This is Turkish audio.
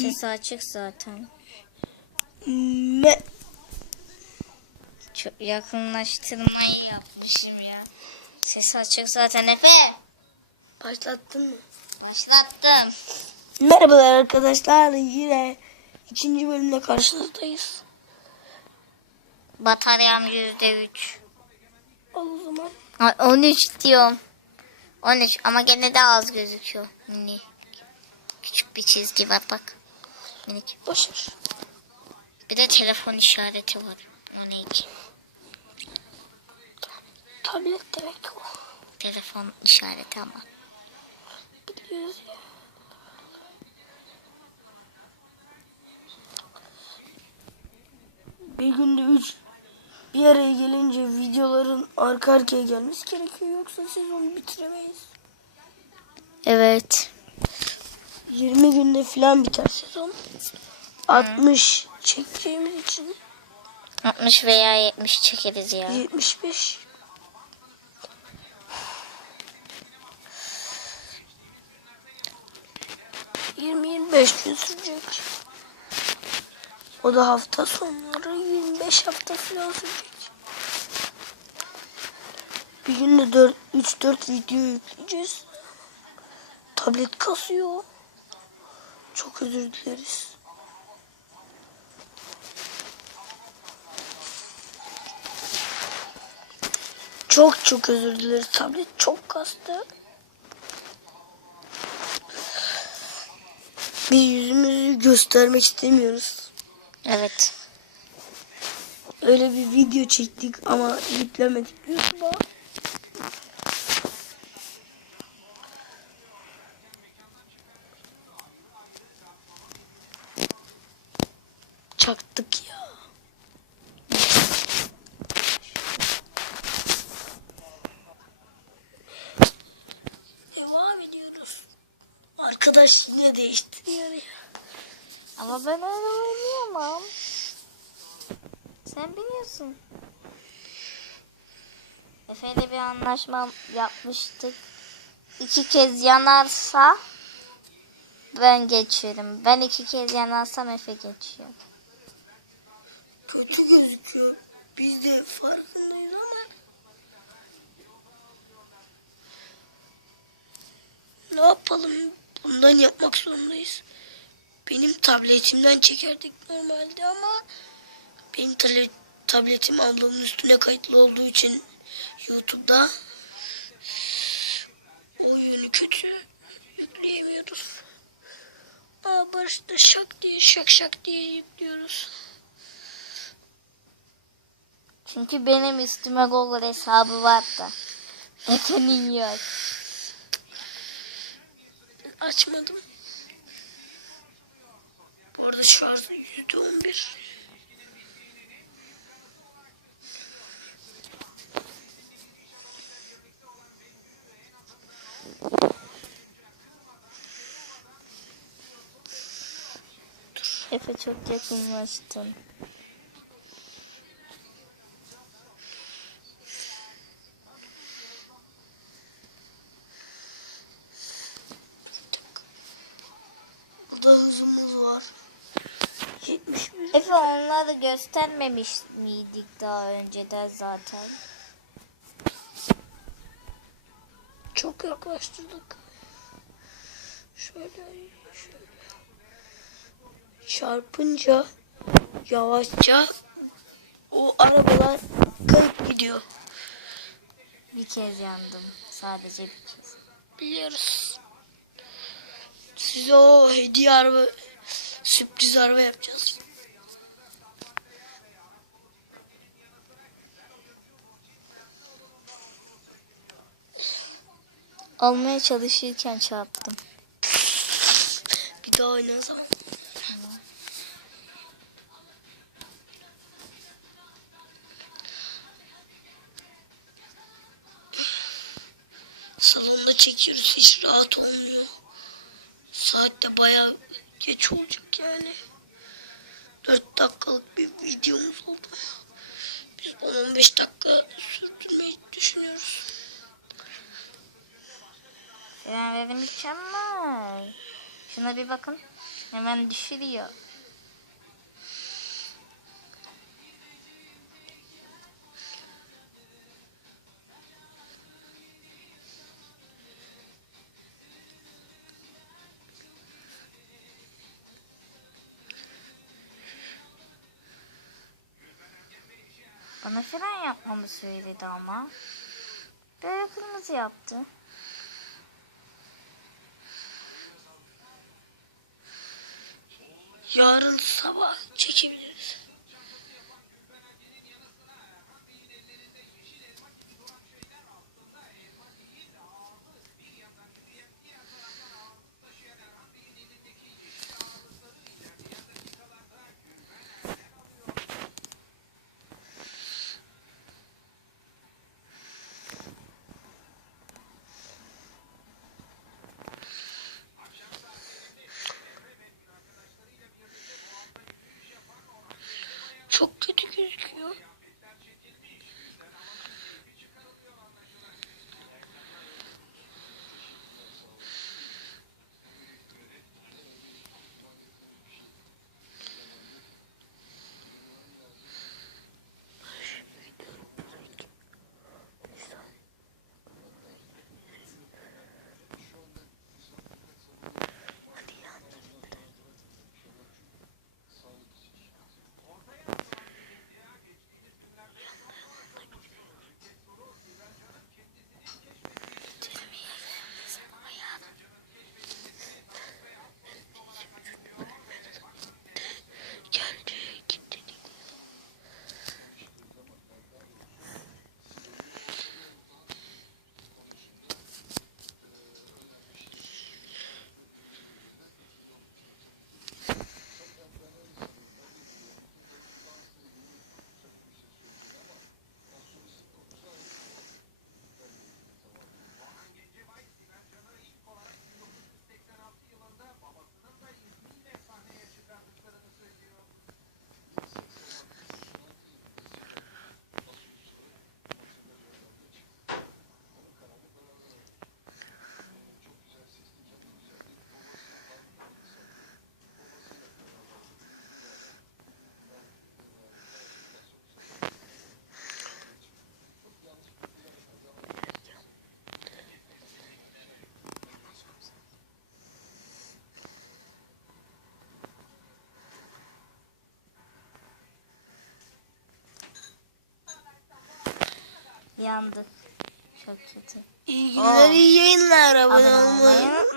Ses açık zaten. Me Çok yakınlaştırmayı yapmışım ya. Ses açık zaten Efe. Başlattın mı? Başlattım. Merhabalar arkadaşlar. Yine ikinci bölümde karşınızdayız. Bataryam yüzde üç. Al o zaman. Ay, 13 diyorum. 13 ama gene de az gözüküyor. Mini. Küçük bir çizgi var bak. Minik. Boşver. Bir de telefon işareti var. O ne ki? Tablet demek o. Telefon işareti ama. Biliyoruz ya. Bir günde üç bir araya gelince videoların arka arkaya gelmesi gerekiyor. Yoksa sezonu bitiremeyiz. Evet. 20 günde falan biter sezon. 60 çekeceğimiz için 60 veya 70 çekeriz ya. 75 20-25 gün sürecek. O da hafta sonları 25 hafta falan sürecek. Bir günde 4 3-4 video yükleyeceğiz. Tablet kasıyor. Çok özür dileriz. Çok çok özür dileriz. Tablet çok kastı. Biz yüzümüzü göstermek istemiyoruz. Evet. Öyle bir video çektik ama yüklemedik YouTube'a. Çaktık ya. Devam ediyoruz. Arkadaş yine değiştiriyor ya. Ama ben öyle oynayamam. Sen biliyorsun. Efe'yle bir anlaşma yapmıştık. İki kez yanarsa ben geçiyorum. Ben iki kez yanarsam Efe geçiyor. Kötü gözüküyor. Biz de farkındayız ama ne yapalım? Bundan yapmak zorundayız. Benim tabletimden çekerdik normalde ama benim tabletim ablamın üstüne kayıtlı olduğu için YouTube'da o yönü kötü yükleyemiyoruz. Aa Barış da şak diye şak şak diye yüklüyoruz. Çünkü benim üstüme Google hesabı var da. Efe'nin yok. Açmadım. Bu arada şarjı yüzde on bir. Efe çok yakınlaştın. Burada hızımız var. 71. Efe onları göstermemiş miydik daha önceden zaten? Çok yaklaştırdık. Şöyle şöyle. Çarpınca yavaşça o arabalar kayıp gidiyor. Bir kez yandım. Sadece bir kez. Biliyoruz. Size o hediye araba sürpriz araba yapacağız. Almaya çalışırken çarptım. Bir daha oyna o zaman. Salonda çekiyoruz hiç rahat olmuyor. Saatte bayağı geç olacak yani. 4 dakikalık bir videomuz oldu. Biz 10-15 dakika sürdürmeyi düşünüyoruz. Frenleri mükemmel. Şuna bir bakın. Hemen düşürüyor. Bana fren yapmamı söyledi ama. Böyle kırmızı yaptı. Yarın sabah çekebiliriz. Çok kötü Yandık. Çok kötü. İyi günler, iyi yayınlar. Abone olmayı olmayı unutmayın.